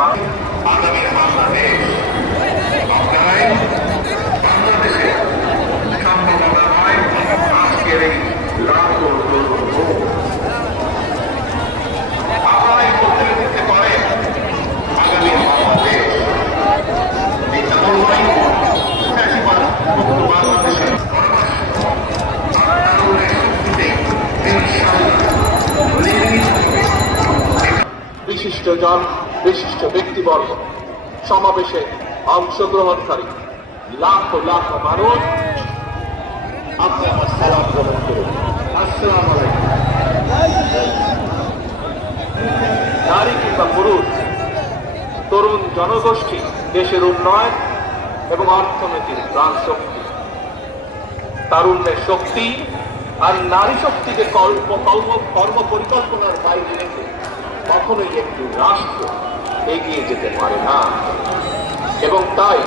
আগামী বাংলাদেশ আপনারাই বাংলাদেশের সম্ভাবনাময় আজকের এই লাখো আপনারাই প্রতিনিধিত্ব করেন আগামী বাংলাদেশ। এই চালুবাই ফ্যাসিবাদ মুক্ত বাংলাদেশের বিশিষ্টজন, বিশিষ্ট ব্যক্তিবর্গ, সমাবেশে অংশগ্রহণকারী লাখো লাখো মানুষ, আপনি আমার সালাম গ্রহণ করুন। আসসালামু আলাইকুম। নারী কিংবা পুরুষ, তরুণ জনগোষ্ঠী দেশের উন্নয়ন এবং অর্থনীতির প্রাণ শক্তি। তারুণ্যের শক্তি আর নারী শক্তিকে কর্ম পরিকল্পনার বাইরে রেখে কখনোই একটি রাষ্ট্র এগিয়ে যেতে পারে না। এবং তাই